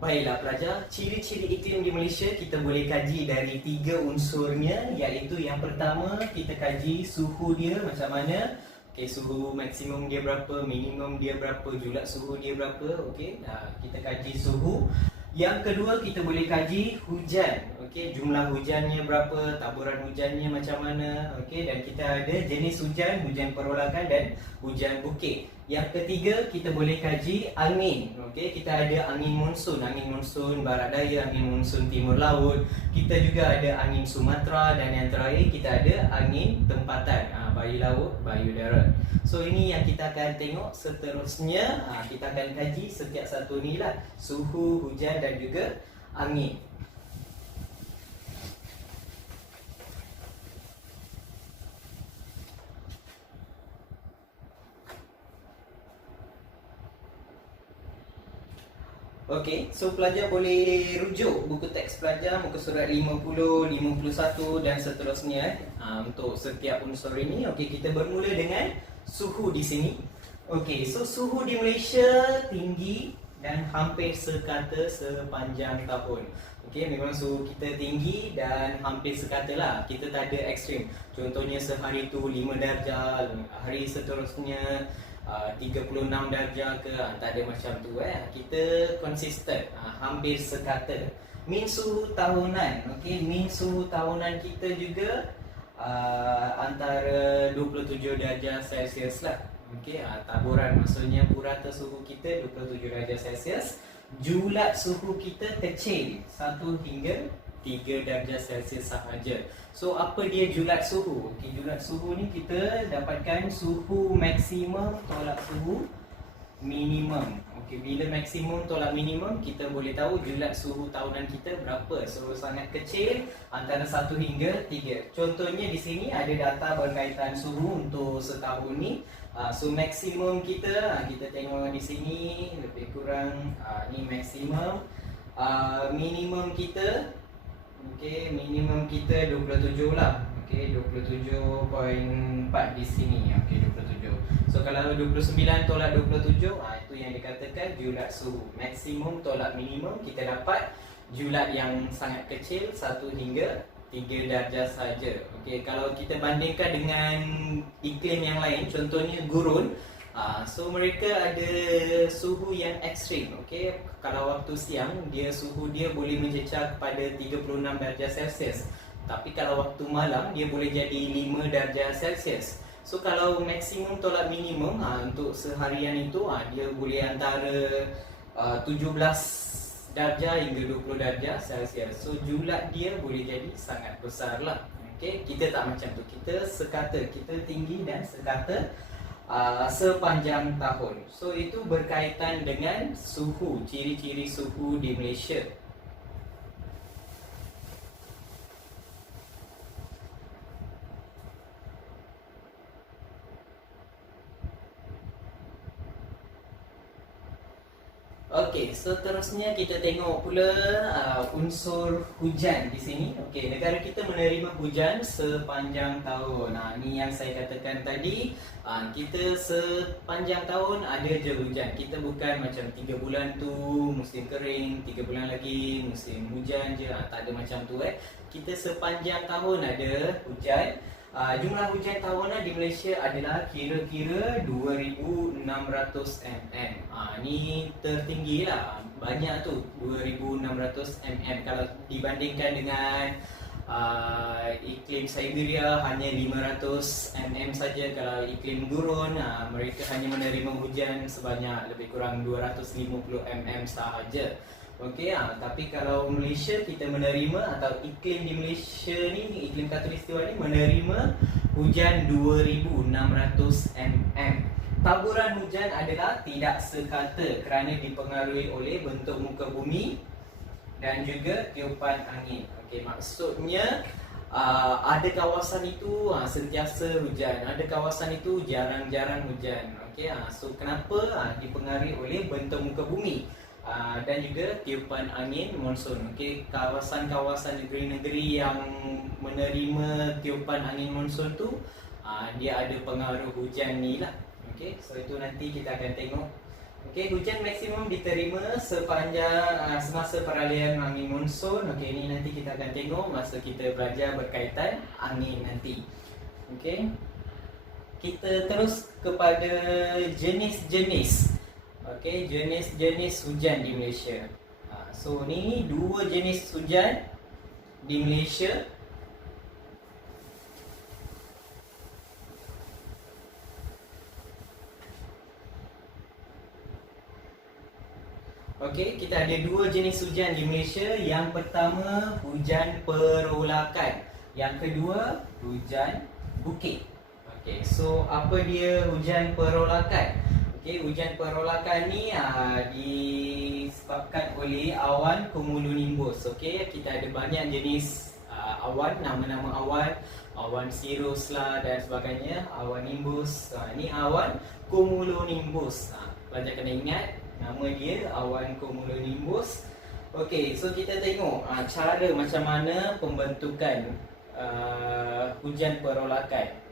Baiklah pelajar, ciri-ciri iklim di Malaysia kita boleh kaji dari 3 unsurnya, iaitu yang pertama kita kaji suhu dia macam mana. Okey, suhu maksimum dia berapa, minimum dia berapa, julat suhu dia berapa. Okey, kita kaji suhu. Yang kedua kita boleh kaji hujan. Okey, jumlah hujannya berapa, taburan hujannya macam mana. Okey, dan kita ada jenis hujan, hujan perolakan dan hujan bukit. Yang ketiga kita boleh kaji angin. Okey, kita ada angin monsun barat daya, angin monsun timur laut. Kita juga ada angin Sumatera dan yang terakhir kita ada angin tempatan, bayu laut, bayu darat. So ini yang kita akan tengok seterusnya. Kita akan kaji setiap satu ni lah, suhu, hujan dan juga angin. Okey, so pelajar boleh rujuk buku teks pelajar muka surat 50, 51 dan seterusnya untuk setiap unsur ini. Okey, kita bermula dengan suhu di sini. Okey, so suhu di Malaysia tinggi dan hampir sekata sepanjang tahun. Okey, memang suhu kita tinggi dan hampir sekata lah. Kita tak ada ekstrim. Contohnya sehari tu 5 darjah, hari seterusnya 36 darjah ke, tak ada macam tu. Kita konsisten, hampir sekata. Min suhu tahunan, okey, min suhu tahunan kita juga antara 27 darjah Celsius lah. Okey, taburan maksudnya purata suhu kita 27 darjah Celsius. Julat suhu kita kecil 1 hingga 3 darjah Celsius sahaja. So apa dia julat suhu? Okey, julat suhu ni kita dapatkan suhu maksimum tolak suhu minimum. Okey, bila maksimum tolak minimum kita boleh tahu julat suhu tahunan kita berapa. So sangat kecil antara 1 hingga 3. Contohnya di sini ada data berkaitan suhu untuk setahun ni. So maksimum kita tengok di sini lebih kurang ni maksimum. Minimum kita, okey, minimum kita 27 lah. Okey, 27.4 di sini. Okey, 27. So kalau 29 tolak 27, itu yang dikatakan julat suhu. Maksimum tolak minimum kita dapat julat yang sangat kecil 1 hingga 3 darjah saja. Okey, kalau kita bandingkan dengan iklim yang lain, contohnya gurun, so mereka ada suhu yang ekstrim. Okey, kalau waktu siang suhu dia boleh mencecah kepada 36 darjah Celsius. Tapi kalau waktu malam dia boleh jadi 5 darjah Celsius. So kalau maksimum tolak minimum untuk seharian itu dia boleh antara 17 darjah hingga 20 darjah Celsius. So julat dia boleh jadi sangat besar lah. Okey, kita tak macam tu. Kita sekata, kita tinggi dan sekata sepanjang tahun. So itu berkaitan dengan suhu, ciri-ciri suhu di Malaysia. Okey, seterusnya kita tengok pula unsur hujan di sini. Okey, negara kita menerima hujan sepanjang tahun. Ni yang saya katakan tadi, kita sepanjang tahun ada je hujan. Kita bukan macam 3 bulan tu musim kering, 3 bulan lagi musim hujan je. Tak ada macam tu. Kita sepanjang tahun ada hujan. Jumlah hujan tahunan di Malaysia adalah kira-kira 2,600 mm. Ni tertinggi lah, banyak tu 2,600 mm. Kalau dibandingkan dengan iklim Siberia hanya 500 mm saja. Kalau iklim gurun, mereka hanya menerima hujan sebanyak lebih kurang 250 mm sahaja. Okey, tapi kalau Malaysia kita menerima, atau iklim di Malaysia ni, iklim khatulistiwa ni menerima hujan 2,600 mm. Taburan hujan adalah tidak sekata kerana dipengaruhi oleh bentuk muka bumi dan juga tiupan angin. Okey, maksudnya ada kawasan itu sentiasa hujan, ada kawasan itu jarang-jarang hujan. Okey, so kenapa? Dipengaruhi oleh bentuk muka bumi dan juga tiupan angin monsun. Okey, kawasan-kawasan negeri-negeri yang menerima tiupan angin monsun tu dia ada pengaruh hujan ni lah. Okey, so itu nanti kita akan tengok Okey, hujan maksimum diterima sepanjang semasa peralihan angin monsun. Okey, ini nanti kita akan tengok masa kita belajar berkaitan angin nanti. Okey. Kita terus kepada jenis-jenis. Okey, jenis-jenis hujan di Malaysia. So ni dua jenis hujan di Malaysia. Okey, kita ada dua jenis hujan di Malaysia. Yang pertama, hujan perolakan. Yang kedua, hujan bukit. Okey, so apa dia hujan perolakan? Okey, hujan perolakan ni disebabkan oleh awan cumulonimbus. Okey, kita ada banyak jenis awan, nama-nama awan, awan cirrus lah dan sebagainya, awan nimbus. Ini awan cumulonimbus. Pelajar kena ingat nama dia awan cumulonimbus. Okey, so kita tengok cara macam mana pembentukan hujan perolakan.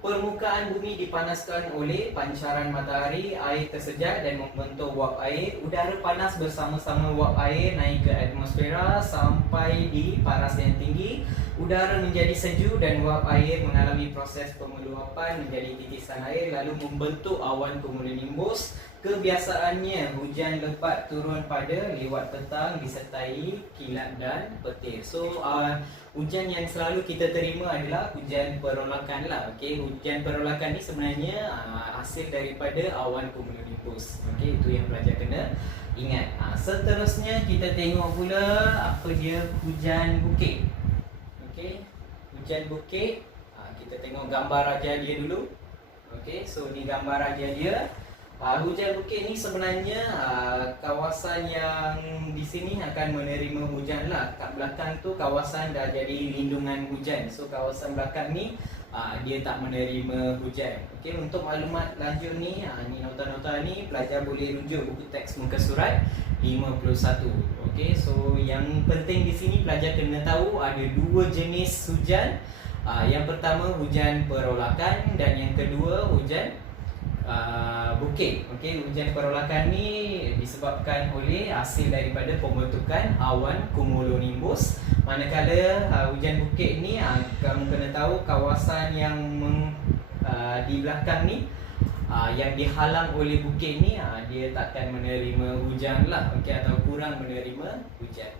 Permukaan bumi dipanaskan oleh pancaran matahari, air tersejar dan membentuk wap air. Udara panas bersama-sama wap air naik ke atmosfera sampai di paras yang tinggi. Udara menjadi sejuk dan wap air mengalami proses pemeluapan menjadi titisan air lalu membentuk awan cumulonimbus. Kebiasaannya hujan lebat turun pada lewat petang disertai kilat dan petir. So hujan yang selalu kita terima adalah hujan perolakan lah. Okey, hujan perolakan ni sebenarnya hasil daripada awan cumulonimbus. Okey, itu yang pelajar kena ingat. Seterusnya kita tengok pula apa dia hujan bukit. Okey, hujan bukit. Kita tengok gambar raja dia dulu. Okey, so ni gambar raja dia. Hujan bukit ni sebenarnya kawasan yang di sini akan menerima hujan lah. Kat belakang tu kawasan dah jadi lindungan hujan. So kawasan belakang ni dia tak menerima hujan. Okey, untuk maklumat lanjut ni, ni nota-nota ni pelajar boleh rujuk buku teks muka surat 51. Okey, so yang penting di sini pelajar kena tahu ada dua jenis hujan. Yang pertama hujan perolakan dan yang kedua hujan bukit. Okey, hujan perolakan ni disebabkan oleh hasil daripada pembentukan awan cumulonimbus. Manakala hujan bukit ni kamu kena tahu kawasan yang di belakang ni yang dihalang oleh bukit ni dia takkan menerima hujan lah. Okey, atau kurang menerima hujan.